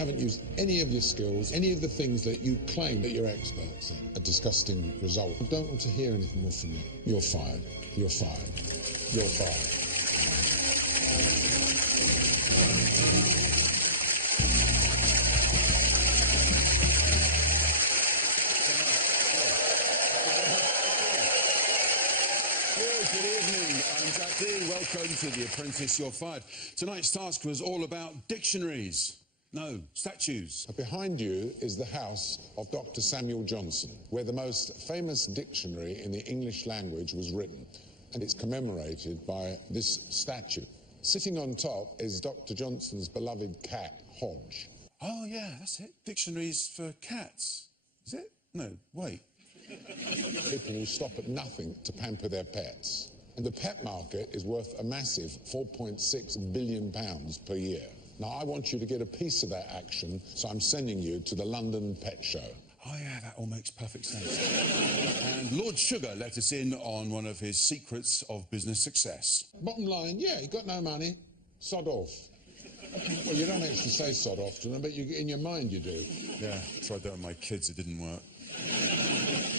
haven't used any of your skills, any of the things that you claim that you're experts in. A disgusting result. I don't want to hear anything more from you. You're fired. You're fired. You're fired. Welcome to The Apprentice, You're Fired. Tonight's task was all about dictionaries. No, statues. Behind you is the house of Dr. Samuel Johnson, where the most famous dictionary in the English language was written, and it's commemorated by this statue. Sitting on top is Dr. Johnson's beloved cat, Hodge. Oh, yeah, that's it. Dictionaries for cats. Is it? No, wait. People will stop at nothing to pamper their pets. And the pet market is worth a massive £4.6 billion per year. Now, I want you to get a piece of that action, so I'm sending you to the London Pet Show. Oh, yeah, that all makes perfect sense. And Lord Sugar let us in on one of his secrets of business success. Bottom line, yeah, you got no money, sod off. Well, you don't actually say sod off to them, but in your mind you do. Yeah, tried that with my kids, it didn't work.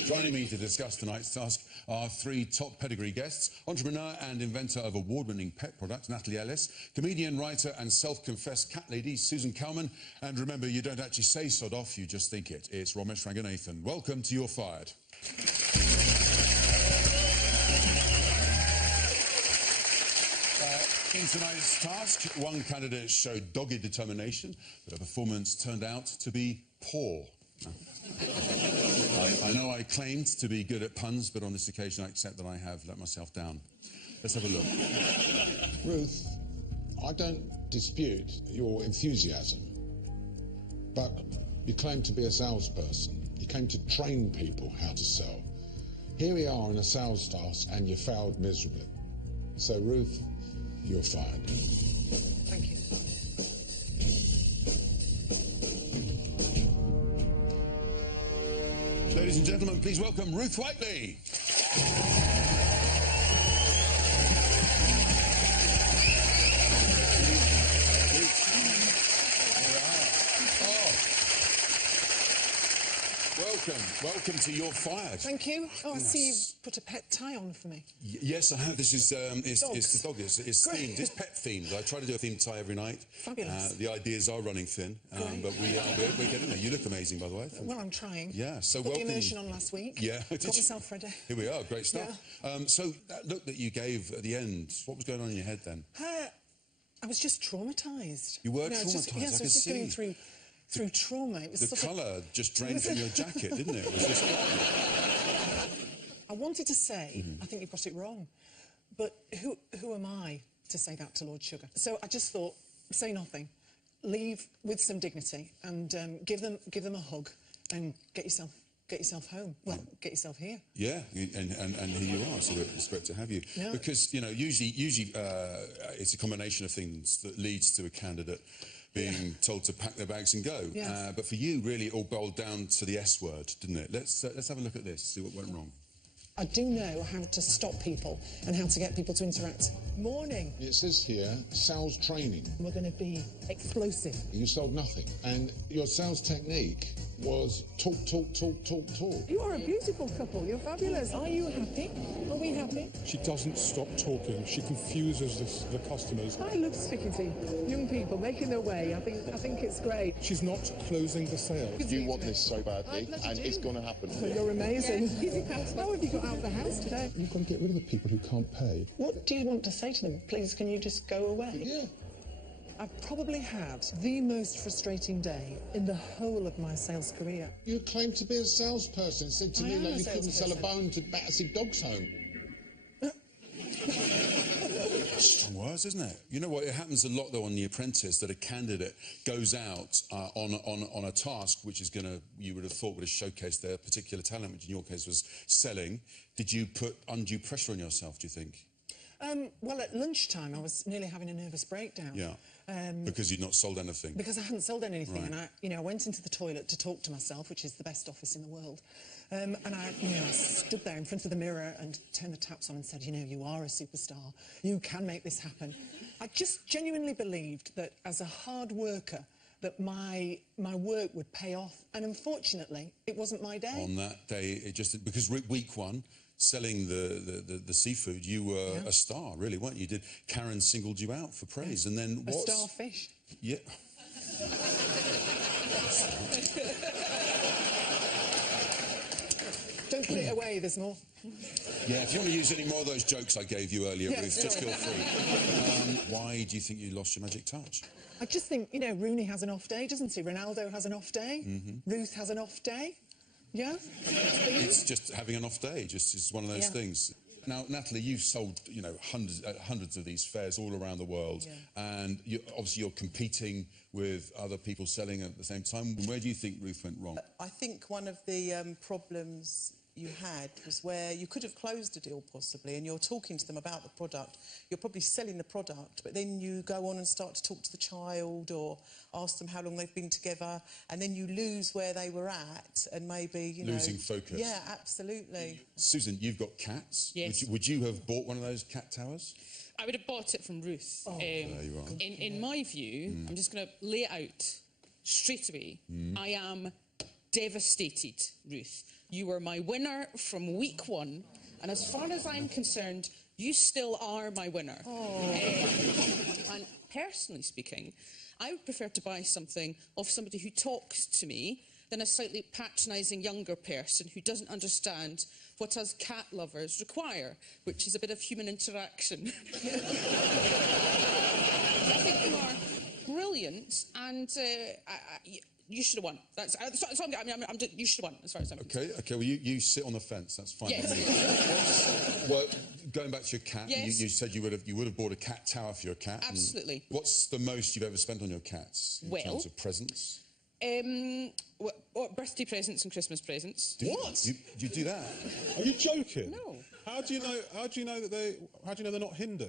Joining me to discuss tonight's task are three top pedigree guests: entrepreneur and inventor of award-winning pet products, Natalie Ellis; comedian, writer and self-confessed cat lady, Susan Kalman; and remember, you don't actually say sod off, you just think it. It's Ramesh Ranganathan. Welcome to You're Fired. In tonight's task, one candidate showed dogged determination, but her performance turned out to be poor. I know I claimed to be good at puns, but on this occasion I accept that I have let myself down. Let's have a look. Ruth, I don't dispute your enthusiasm, but you claim to be a salesperson. You came to train people how to sell. Here we are in a sales task and you failed miserably. So, Ruth, you're fired. Thank you. Ladies and gentlemen, please welcome Ruth Whiteley. Welcome to You're Fired. Thank you. Oh, I see you've put a pet tie on for me. Yes, I have. This is it's the dog. It's Great. themed. It's pet themed. I try to do a themed tie every night. Fabulous. The ideas are running thin, but we're getting there. You look amazing, by the way. Well, I'm trying. Yeah. So Got welcome. the immersion on last week. Yeah. Got myself ready. Here we are. Great stuff. Yeah. So that look that you gave at the end, what was going on in your head then? I was just traumatised. You were traumatised. Yes, I was just going through trauma. It was the colour just drained from your jacket, didn't it? It was just... I wanted to say, I think you got it wrong, but who am I to say that to Lord Sugar? So I just thought, say nothing, leave with some dignity, and give them a hug, and get yourself home. Well, get yourself here. Yeah, and here you are. So it's great to have you. Yeah. Because usually it's a combination of things that leads to a candidate being told to pack their bags and go. Yes. But for you, really, it all boiled down to the S word, didn't it? Let's have a look at this. See what went wrong. I do know how to stop people and how to get people to interact. Morning. It says here, sales training. We're going to be explosive. You sold nothing. And your sales technique was talk, talk, talk, talk, talk. You are a beautiful couple. You're fabulous. Are you happy? Are we happy? She doesn't stop talking. She confuses the customers. I love speaking to young people, making their way. I think it's great. She's not closing the sale. You want this so badly, and it's going to happen. So you're amazing. How have you got out of the house today? You've got to get rid of the people who can't pay. What do you want to say to them? Please, can you just go away? Yeah. I've probably had the most frustrating day in the whole of my sales career. You claimed to be a salesperson. It said to me that you couldn't sell a bone to Battersea Dogs Home. Strong words, isn't it? You know what? It happens a lot, though, on The Apprentice, that a candidate goes out on a task which is you would have thought would have showcased their particular talent, which in your case was selling. Did you put undue pressure on yourself, do you think? Well, at lunchtime, I was nearly having a nervous breakdown. Yeah. Because you'd not sold anything. Because I hadn't sold anything, right. And I went into the toilet to talk to myself, which is the best office in the world. And I stood there in front of the mirror and turned the taps on and said, you are a superstar. You can make this happen. I just genuinely believed that as a hard worker that my work would pay off, and unfortunately, it wasn't my day. On that day, it just... Because week one, selling the seafood, you were a star, really, weren't you? Karen singled you out for praise, and then what? A starfish. Yeah. Don't put it away, there's more. Yeah, if you want to use any more of those jokes I gave you earlier, Ruth, just feel free. Why do you think you lost your magic touch? I just think, you know, Rooney has an off day, doesn't he? Ronaldo has an off day. Ruth has an off day. Yeah? It's just having an off day, it's one of those things. Now, Natalie, you've sold, you know, hundreds of these fairs all around the world, and obviously you're competing with other people selling at the same time. Where do you think Ruth went wrong? I think one of the problems you had was where you could have closed a deal possibly, and you're talking to them about the product, you're probably selling the product, but then you go on and start to talk to the child or ask them how long they've been together, and then you lose where they were at, and maybe, you know... Losing focus. Yeah, absolutely. Susan, you've got cats. Yes. Would you have bought one of those cat towers? I would have bought it from Ruth. There you are. In my view, I'm just going to lay it out straight away. I am devastated, Ruth. You were my winner from week one, and as far as I'm concerned, you still are my winner. And personally speaking, I would prefer to buy something off somebody who talks to me than a slightly patronising younger person who doesn't understand what us cat lovers require, which is a bit of human interaction. I think you are brilliant, and you should have won. You should have won, as far as I'm concerned. Okay, well, you sit on the fence, that's fine. Yes. Well, going back to your cat, Yes. you said you would have bought a cat tower for your cat. Absolutely. What's the most you've ever spent on your cats in terms of presents? Birthday presents and Christmas presents. What? You do that? Are you joking? No. How do you know they're not Hindu?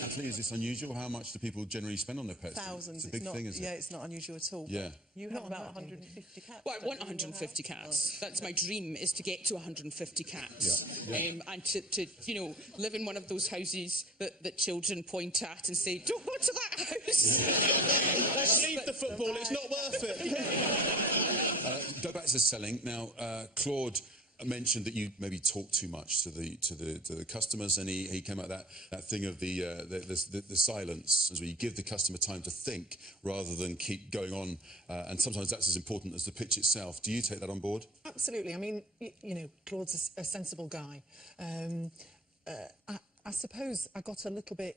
Natalie, is this unusual? How much do people generally spend on their pets? Thousands. It's a big thing, isn't it? Yeah, it's not unusual at all. Yeah. You have about 150 cats. Well, I don't want you, in your 150 house? cats. That's my dream, is to get to 150 cats. Yeah. And to, you know, live in one of those houses that children point at and say, don't go to that house. Let's leave the football, it's not worth it. Go back to the selling. Now, Claude mentioned that you maybe talk too much to the customers, and he came out that thing of the silence, as where you give the customer time to think rather than keep going on, and sometimes that's as important as the pitch itself. Do you take that on board? Absolutely. I mean, you know, Claude's a sensible guy. I suppose I got a little bit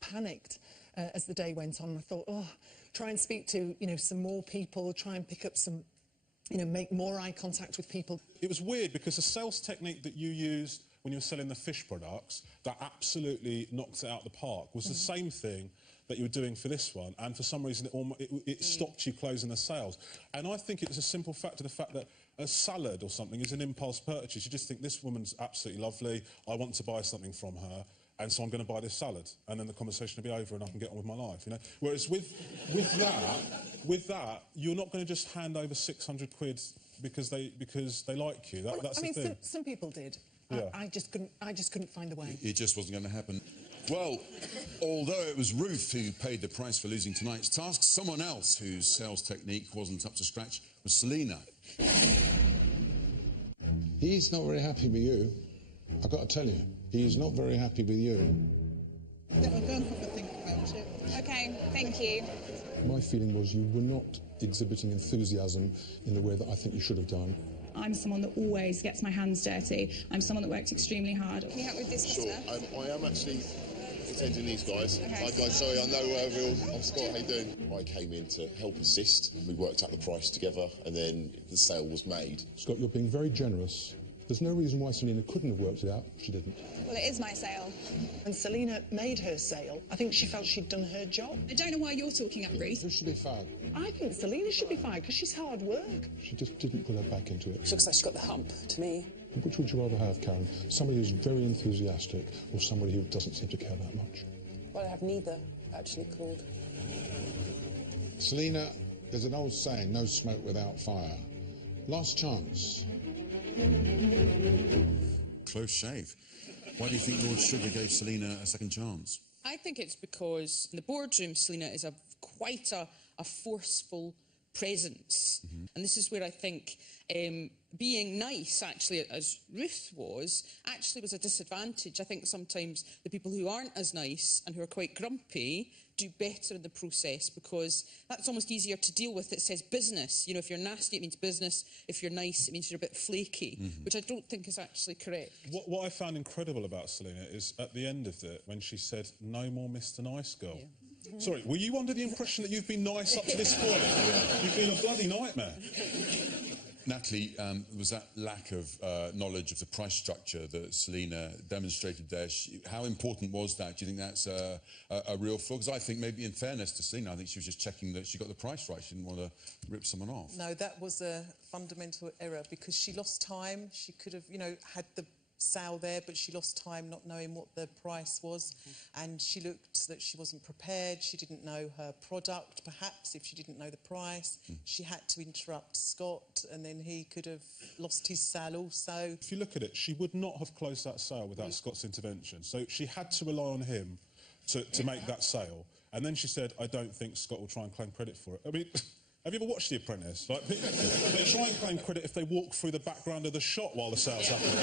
panicked as the day went on. I thought, oh, try and speak to, you know, some more people, try and pick up some, you know, make more eye contact with people. It was weird because the sales technique that you used when you were selling the fish products, that absolutely knocked it out of the park, was the same thing that you were doing for this one, and for some reason it stopped you closing the sales. And I think it was a simple fact of the fact that a salad or something is an impulse purchase. You just think, this woman's absolutely lovely, I want to buy something from her, and so I'm going to buy this salad, and then the conversation will be over and I can get on with my life, you know? Whereas with that, you're not going to just hand over 600 quid because they like you. That's I mean, the thing. some people did. Yeah. I just couldn't find a way. It just wasn't going to happen. Well, although it was Ruth who paid the price for losing tonight's task, someone else whose sales technique wasn't up to scratch was Selina. He's not very happy with you. I've got to tell you, he's not very happy with you. I'll go and have a think about it. OK, thank you. My feeling was you were not exhibiting enthusiasm in the way that I think you should have done. I'm someone that always gets my hands dirty. I'm someone that worked extremely hard. Can you help with this, Sure, I am actually attending these guys. Okay. Hi guys, sorry, I know I'm Scott, how you doing? I came in to help assist. We worked out the price together and then the sale was made. Scott, you're being very generous. There's no reason why Selina couldn't have worked it out. She didn't. Well, it is my sale. And Selina made her sale. I think she felt she'd done her job. I don't know why you're talking up, Ruth. Who should be fired? I think Selina should be fired because she's hard work. She just didn't put her back into it. She looks like she's got the hump to me. Which would you rather have, Karen? Somebody who's very enthusiastic or somebody who doesn't seem to care that much? Well, I have neither, actually, Claude. Selina, there's an old saying, no smoke without fire. Last chance. Close shave. Why do you think Lord Sugar gave Selina a second chance? I think it's because in the boardroom, Selena is quite a forceful presence. And this is where I think being nice, actually, as Ruth was, actually was a disadvantage. I think sometimes the people who aren't as nice and who are quite grumpy do better in the process, because that's almost easier to deal with. It says business. You know, if you're nasty, it means business. If you're nice, it means you're a bit flaky, which I don't think is actually correct. What I found incredible about Selena is at the end of it, when she said, "No more Mr. Nice Girl." Yeah. Sorry, were you under the impression that you've been nice up to this point? You've been a bloody nightmare. Natalie, was that lack of knowledge of the price structure that Selena demonstrated there? How important was that? Do you think that's a real flaw? Because I think maybe in fairness to Selena, I think she was just checking that she got the price right. She didn't want to rip someone off. No, that was a fundamental error because she lost time. She could have, you know, had the sale there, but she lost time not knowing what the price was, and she looked that she wasn't prepared. She didn't know her product, perhaps. If she didn't know the price, she had to interrupt Scott, and then he could have lost his sale also. If you look at it, she would not have closed that sale without Scott's intervention, so she had to rely on him to make that sale. And then she said, "I don't think Scott will try and claim credit for it." I mean, have you ever watched The Apprentice? Like, they try and claim credit if they walk through the background of the shot while the sale's happening.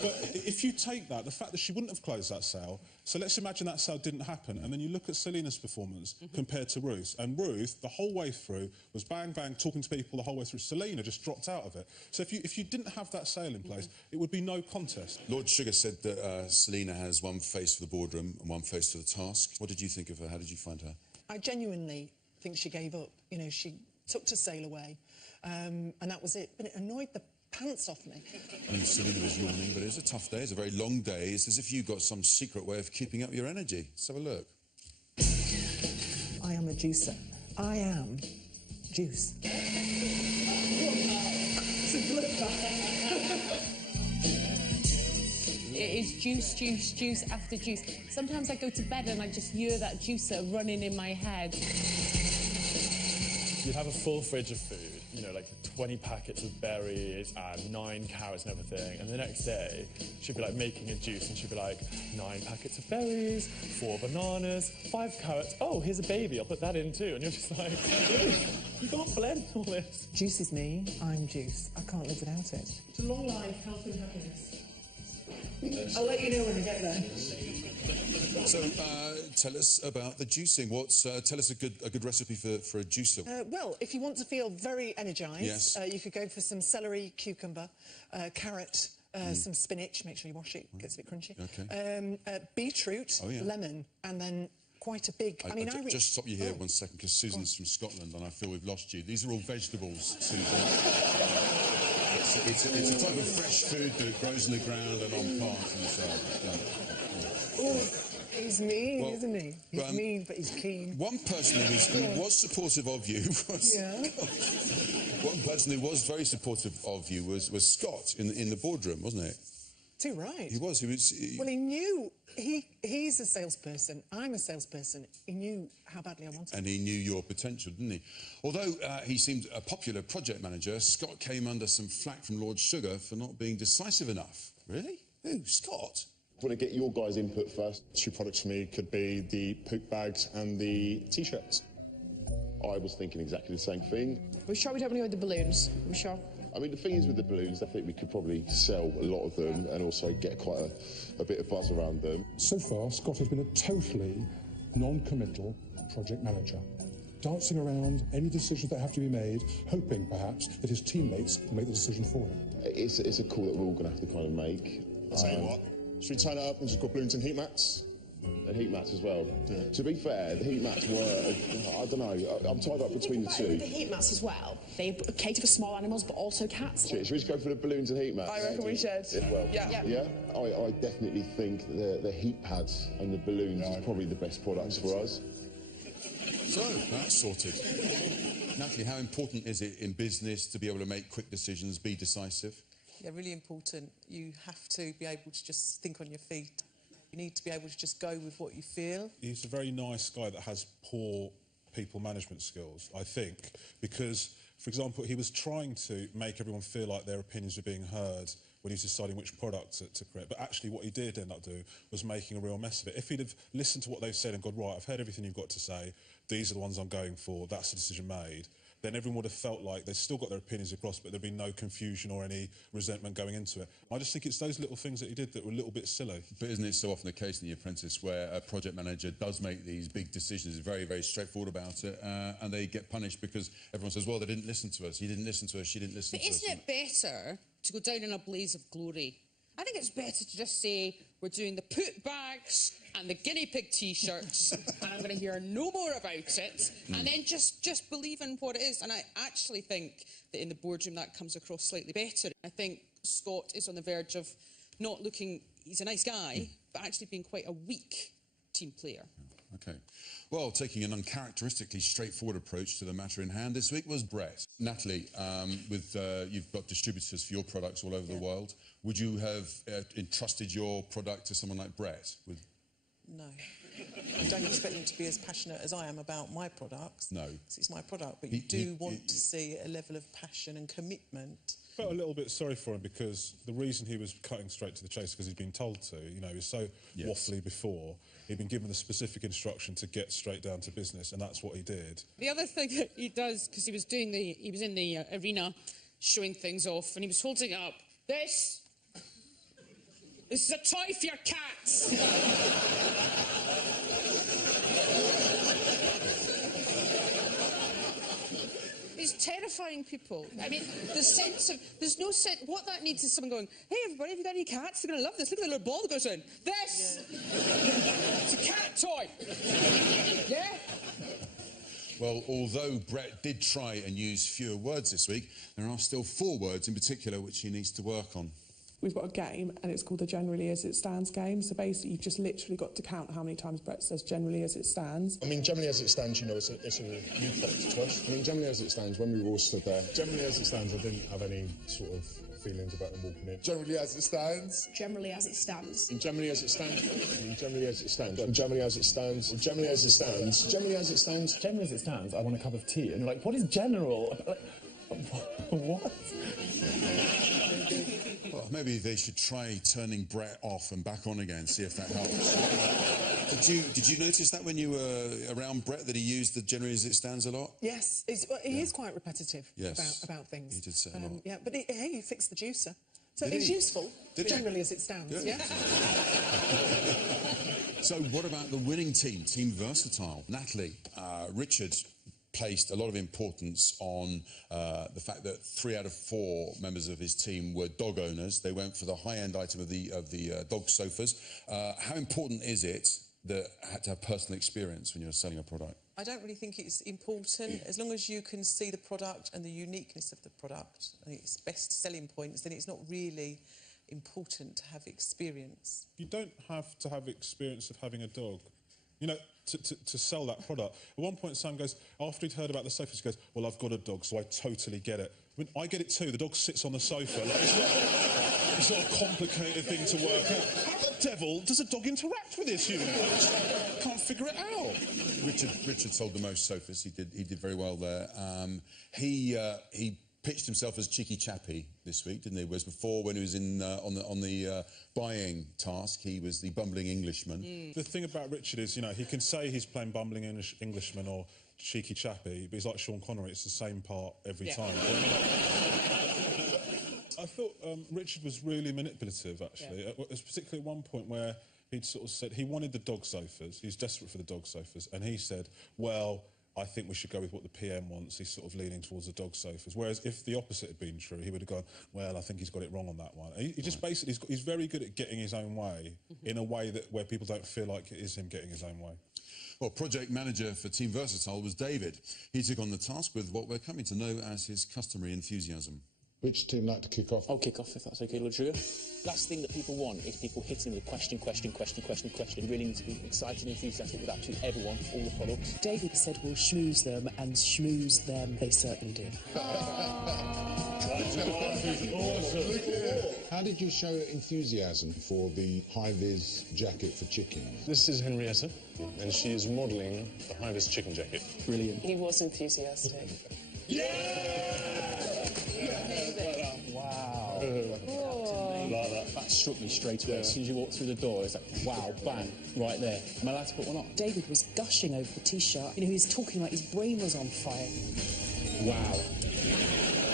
But if you take that, the fact that she wouldn't have closed that sale, so let's imagine that sale didn't happen, and then you look at Selena's performance compared to Ruth, and Ruth, the whole way through, was bang, bang, talking to people the whole way through. Selena just dropped out of it. So if you didn't have that sale in place, it would be no contest. Lord Sugar said that Selena has one face for the boardroom and one face for the task. What did you think of her? How did you find her? I genuinely think she gave up. You know, she took to sail away, and that was it. But it annoyed the pants off me. And Selena was yawning, but it was a tough day. It's a very long day. It's as if you got some secret way of keeping up your energy. Let's have a look. I am a juicer. I am juice. It is juice, juice, juice after juice. Sometimes I go to bed and I just hear that juicer running in my head. You'd have a full fridge of food, you know, like 20 packets of berries and 9 carrots and everything, and the next day she'd be like making a juice and she'd be like 9 packets of berries, 4 bananas, 5 carrots, oh, here's a baby, I'll put that in too, and you're just like, you can't blend all this. Juice is me, I'm juice. I can't live without it. It's a long life, health and happiness. I'll let you know when I get there. So, tell us about the juicing. Tell us a good recipe for a juicer. Well, if you want to feel very energised, yes. You could go for some celery, cucumber, carrot, some spinach. Make sure you wash it; it gets a bit crunchy. Okay. Beetroot, lemon, and then quite a big. Just stop you here 1 second, because Susan's from Scotland, and I feel we've lost you. These are all vegetables, Susan. It's a type of fresh food that grows in the ground and on plants and so on. Oh, he's mean, isn't he? He's mean, but he's keen. One person who was supportive of you was... Yeah. One person who was very supportive of you was Scott in the boardroom, wasn't it? Too right. He was. Well, he knew. He's a salesperson. I'm a salesperson. He knew how badly I wanted. And he knew your potential, didn't he? Although he seemed a popular project manager, Scott came under some flack from Lord Sugar for not being decisive enough. Really? Who? Scott? I want to get your guys' input first. 2 products for me could be the poop bags and the T-shirts. I was thinking exactly the same thing. We're sure we don't want to go with the balloons. We're sure. I mean, the thing is with the balloons, I think we could probably sell a lot of them and also get quite a bit of buzz around them. So far, Scott has been a totally non-committal project manager, dancing around any decisions that have to be made, hoping, perhaps, that his teammates will make the decision for him. It's a call that we're all going to have to kind of make. I'll tell you what, should we turn it up and just got balloons and heat mats? And heat mats as well. Yeah. To be fair, the heat mats were, I don't know, I'm tied up between the two. The heat mats as well. They cater for small animals, but also cats. Should we just go for the balloons and heat mats? I reckon we should. As well. Yeah. Yeah? I definitely think the heat pads and the balloons is probably the best products for us. So, that's sorted. Natalie, how important is it in business to be able to make quick decisions, be decisive? Yeah, really important. You have to be able to just think on your feet. You need to be able to just go with what you feel. He's a very nice guy that has poor people management skills, I think, because, for example, he was trying to make everyone feel like their opinions were being heard when he was deciding which product to create. But actually what he did end up doing was making a real mess of it. If he'd have listened to what they've said and gone, right, I've heard everything you've got to say, these are the ones I'm going for, that's the decision made, then everyone would have felt like they've still got their opinions across, but there'd be no confusion or any resentment going into it. I just think it's those little things that he did that were a little bit silly. But isn't it so often the case in The Apprentice where a project manager does make these big decisions, is very, very straightforward about it, and they get punished because everyone says, well, they didn't listen to us, he didn't listen to us, she didn't listen to us. But isn't it better to go down in a blaze of glory? I think it's better to just say, we're doing the poop bags and the guinea pig T-shirts, and I'm going to hear no more about it, and then just believe in what it is. And I actually think that in the boardroom that comes across slightly better. I think Scott is on the verge of not looking, he's a nice guy, but actually being quite a weak team player. OK. Well, taking an uncharacteristically straightforward approach to the matter in hand this week was Brett. Natalie, you've got distributors for your products all over the world. Would you have entrusted your product to someone like Brett? No. I don't expect them to be as passionate as I am about my products. No. Because it's my product, but you do want to see a level of passion and commitment. I felt a little bit sorry for him because the reason he was cutting straight to the chase because he'd been told to. You know, he was so waffly before. He'd been given the specific instruction to get straight down to business, and that's what he did. The other thing that he does, because he was in the arena showing things off, and he was holding up this. This is a toy for your cats. He's terrifying people. I mean, there's no sense, what that needs is someone going, hey everybody, have you got any cats? They're going to love this. Look at the little ball that goes in. This! Yeah. It's a cat toy. Yeah? Well, although Brett did try and use fewer words this week, there are still 4 words in particular which he needs to work on. We've got a game, and it's called the Generally As It Stands game. So basically, you've just literally got to count how many times Brett says generally as it stands. I mean, generally as it stands, you know, it's a new product to us. I mean, generally as it stands, when we were all stood there, generally as it stands, I didn't have any sort of feelings about them walking in. Generally as it stands. Generally as it stands. And generally as it stands. And generally as it stands. And generally as it stands. And generally as it stands. Generally as it stands. Generally as it stands, I want a cup of tea. And you're like, what is general? What? Well, maybe they should try turning Brett off and back on again, see if that helps. Did you notice that when you were around Brett, that he used the generally as it stands a lot? Yes, he is quite repetitive about things. He did say a lot. Yeah, but hey, he fixed the juicer. So it's useful, generally as it stands, yeah? So what about the winning team, Team Versatile? Natalie, Richard placed a lot of importance on the fact that 3 out of 4 members of his team were dog owners. They went for the high-end item of the dog sofas. How important is it to have personal experience when you're selling a product? I don't really think it's important. As long as you can see the product and the uniqueness of the product and its best selling points, then it's not really important to have experience. You don't have to have experience of having a dog. You know, to sell that product. At one point, Sam goes, after he'd heard about the sofas, he goes, well, I've got a dog, so I totally get it. I mean, I get it too. The dog sits on the sofa. Like, it's not a complicated thing to work out. How the devil does a dog interact with this human? I just can't figure it out. Richard sold the most sofas. He did very well there. He pitched himself as cheeky chappy this week, didn't he? Whereas before, when he was on the buying task, he was the bumbling Englishman. The thing about Richard is, you know, he can say he's playing bumbling Englishman or cheeky chappy, but he's like Sean Connery. It's the same part every time. I thought Richard was really manipulative, actually. It was particularly at one point where he'd sort of said he wanted the dog sofas. He was desperate for the dog sofas, and he said, well, I think we should go with what the PM wants. He's sort of leaning towards the dog sofas. Whereas if the opposite had been true, he would have gone, well, I think he's got it wrong on that one. He just basically, he's very good at getting his own way in a way where people don't feel like it is him getting his own way. Well, project manager for Team Versatile was David. He took on the task with what we're coming to know as his customary enthusiasm. Which team like to kick off? I'll kick off if that's okay, Lord Sugar. Last thing that people want is people hitting with question, really need to be excited and enthusiastic with absolutely everyone, all the products. David said we'll schmooze them, and schmooze them they certainly did. How did you show enthusiasm for the high-vis jacket for chicken? This is Henrietta, and she is modelling the high-vis chicken jacket. Brilliant. He was enthusiastic. Yeah! Wow. Oh. struck me straight away. As soon as you walked through the door, it's like, wow, bang, right there. Am I allowed to put one on? David was gushing over the T-shirt. You know, he was talking like his brain was on fire. Wow.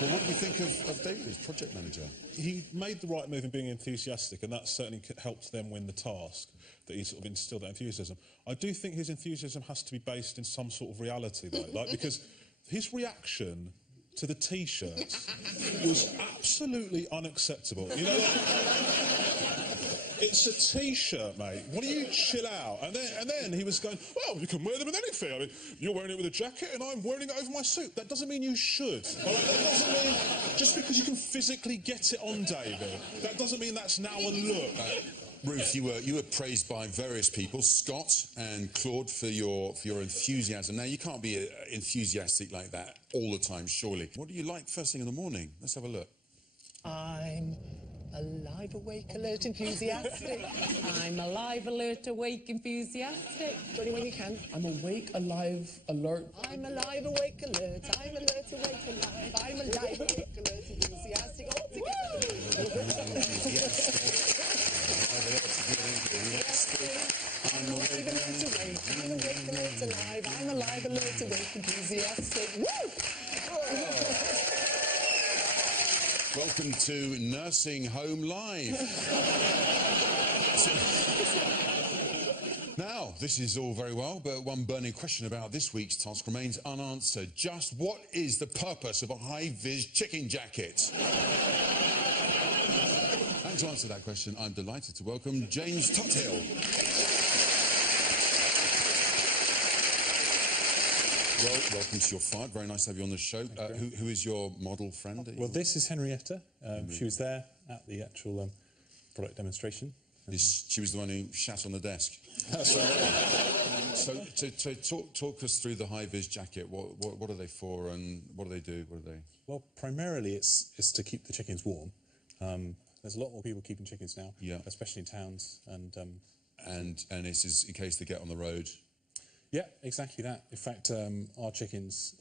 Well, what do you think of David, his project manager? He made the right move in being enthusiastic, and that certainly helped them win the task, that he sort of instilled that enthusiasm. I do think his enthusiasm has to be based in some sort of reality, though, like, because his reaction to the T-shirts was absolutely unacceptable. You know, like, it's a T-shirt, mate. Why don't you chill out? And then he was going, well, you can wear them with anything. I mean, you're wearing it with a jacket and I'm wearing it over my suit. That doesn't mean you should. All right? That doesn't mean just because you can physically get it on, David, that doesn't mean that's now a look. Ruth, you were praised by various people, Scott and Claude, for your enthusiasm. Now, you can't be enthusiastic like that all the time, surely. What do you like first thing in the morning? Let's have a look. I'm alive, awake, alert, enthusiastic. I'm alive, alert, awake, enthusiastic. Johnny, when you can. I'm awake, alive, alert. I'm alive, awake, alert. I'm alert, awake, alive. I'm alive, awake, alert, enthusiastic. All together. I'm alive, alert, awake. I'm awake, alert, alive. I'm alive, alert, awake, enthusiastic. Woo! Welcome to Nursing Home Live. Now, this is all very well, but one burning question about this week's task remains unanswered. Just what is the purpose of a high-vis chicken jacket? And to answer that question, I'm delighted to welcome James Tuthill. Well, welcome to Your Fired. Very nice to have you on the show. Who is your model friend? Well, this is Henrietta. She was there at the actual product demonstration. She was the one who shat on the desk. That's right. So talk us through the high-vis jacket. What are they for, and what do they do? What are they? Well, primarily it's to keep the chickens warm. There's a lot more people keeping chickens now, especially in towns, and this is in case they get on the road. Yeah, exactly that. In fact, our chickens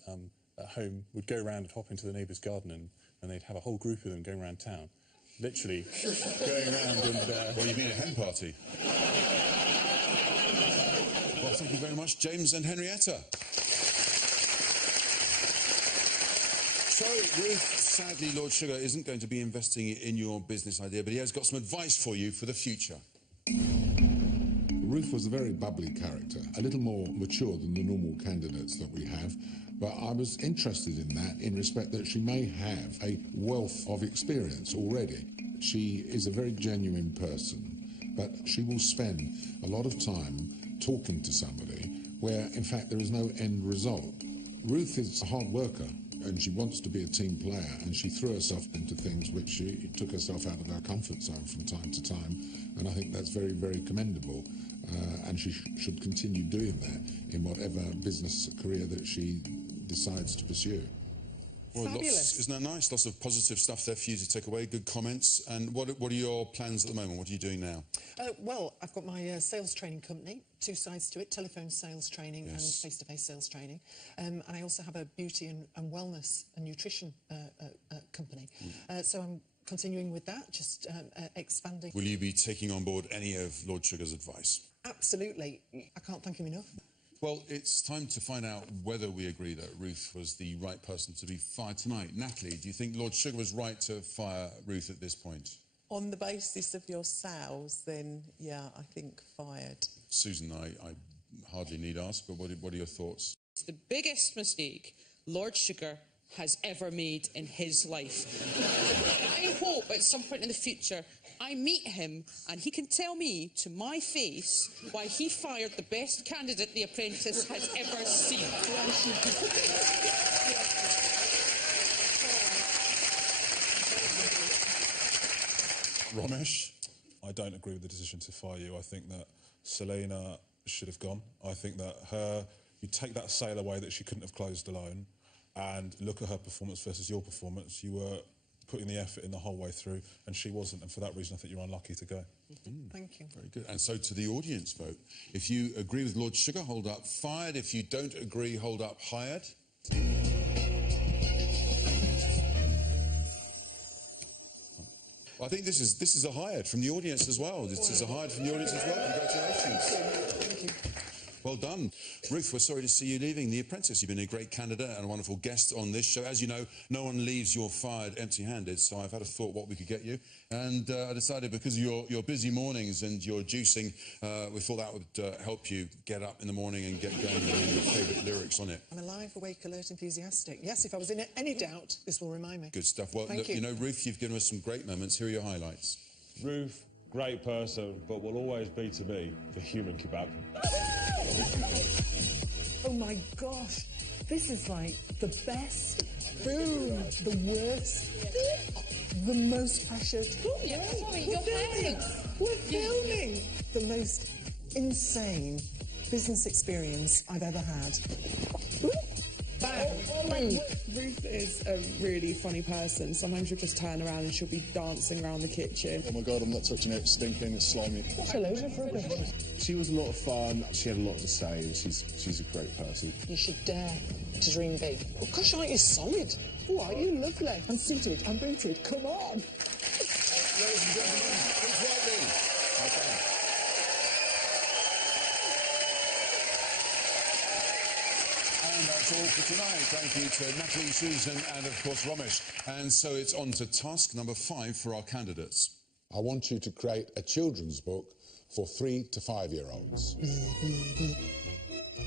at home would go around and hop into the neighbour's garden, and they'd have a whole group of them going around town, literally going around and... Well, you mean a hen party? Well, thank you very much, James and Henrietta. So, Ruth, sadly, Lord Sugar isn't going to be investing in your business idea, but he has got some advice for you for the future. Ruth was a very bubbly character, a little more mature than the normal candidates that we have, but I was interested in that in respect that she may have a wealth of experience already. She is a very genuine person, but she will spend a lot of time talking to somebody where, in fact, there is no end result. Ruth is a hard worker, and she wants to be a team player, and she threw herself into things which she took herself out of her comfort zone from time to time, and I think that's very, very commendable. And she should continue doing that in whatever business career that she decides to pursue. Well, isn't that nice? Lots of positive stuff there for you to take away, good comments. And what are your plans at the moment? What are you doing now? Well, I've got my sales training company, two sides to it, telephone sales training and face-to-face sales training. And I also have a beauty and wellness and nutrition company. So I'm continuing with that, just expanding. Will you be taking on board any of Lord Sugar's advice? Absolutely. I can't thank him enough. Well, it's time to find out whether we agree that Ruth was the right person to be fired tonight. Natalie, do you think Lord Sugar was right to fire Ruth at this point? On the basis of your sales, then, yeah, I think fired. Susan, I hardly need ask, but what are your thoughts? It's the biggest mistake Lord Sugar has ever made in his life. I hope at some point in the future I meet him and he can tell me to my face why he fired the best candidate the Apprentice has ever seen. Ramesh? I don't agree with the decision to fire you. I think that Selena should have gone. I think that you take that sale away that she couldn't have closed alone, and look at her performance versus your performance. You were putting the effort in the whole way through, and she wasn't, and for that reason I think you're unlucky to go. Thank you. Very good. And so to the audience vote. If you agree with Lord Sugar, hold up fired. If you don't agree, hold up hired. I think this is a hired from the audience as well. This is a hired from the audience as well. Congratulations. Thank you. Well done. Ruth, we're sorry to see you leaving The Apprentice. You've been a great candidate and a wonderful guest on this show. As you know, no one leaves You're Fired empty-handed, so I've had a thought what we could get you. And I decided because of your busy mornings and your juicing, we thought that would help you get up in the morning and get going with your favourite lyrics on it. I'm alive, awake, alert, enthusiastic. Yes, if I was in any doubt, this will remind me. Good stuff. Well, Thank look, you know, Ruth, you've given us some great moments. Here are your highlights. Ruth, great person, but will always be to me the human kebab. Oh my gosh, this is like the best, boom, the worst, the most pressured. Oh, yeah, sorry, you're filming. We're filming. The most insane business experience I've ever had. Ooh. Bang. Ruth is a really funny person. Sometimes she'll just turn around and she'll be dancing around the kitchen. Oh my God, I'm not touching it. It's stinking. It's slimy. What a load of rubbish. She was a lot of fun. She had a lot to say, and she's a great person. You should dare to dream big. Oh gosh, aren't you solid? Oh, aren't you lovely? I'm seated, I'm booted. Come on. Ladies and gentlemen, Ruth Whiteley. Okay. And that's all for tonight. Thank you to Natalie, Susan and, of course, Romesh. And so it's on to task number 5 for our candidates. I want you to create a children's book for 3 to 5-year-olds.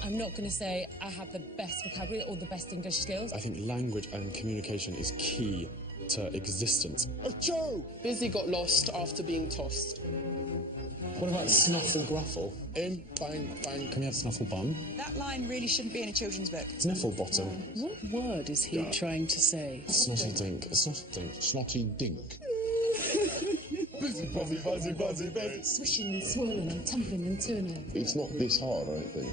I'm not going to say I have the best vocabulary or the best English skills. I think language and communication is key to existence. Achoo! Busy got lost after being tossed. What about snuffle gruffle? In, bang, bang. Can we have snuffle bum? That line really shouldn't be in a children's book. Sniffle bottom. What word is he trying to say? Snotty dink. Snotty dink. Snotty dink. Buzzy, buzzy, buzzy, buzzy, buzzy. Swishing and swirling and tumbling and turning. It's not this hard, I don't think.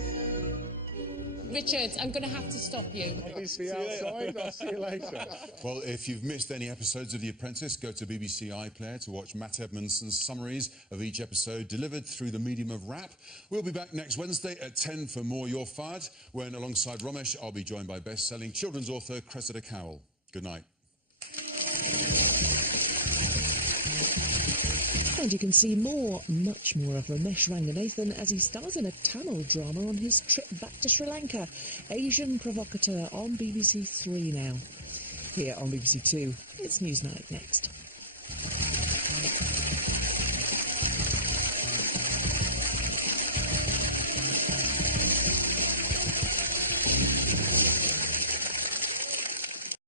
Richard, I'm going to have to stop you. I'll see you outside. I'll see you later. Well, if you've missed any episodes of The Apprentice, go to BBC iPlayer to watch Matt Edmondson's summaries of each episode delivered through the medium of rap. We'll be back next Wednesday at 10 for more You're Fired, when alongside Romesh, I'll be joined by best-selling children's author Cressida Cowell. Good night. And you can see much more of Ramesh Ranganathan as he stars in a Tamil drama on his trip back to Sri Lanka. Asian Provocateur on BBC 3 now. Here on BBC 2, it's Newsnight next.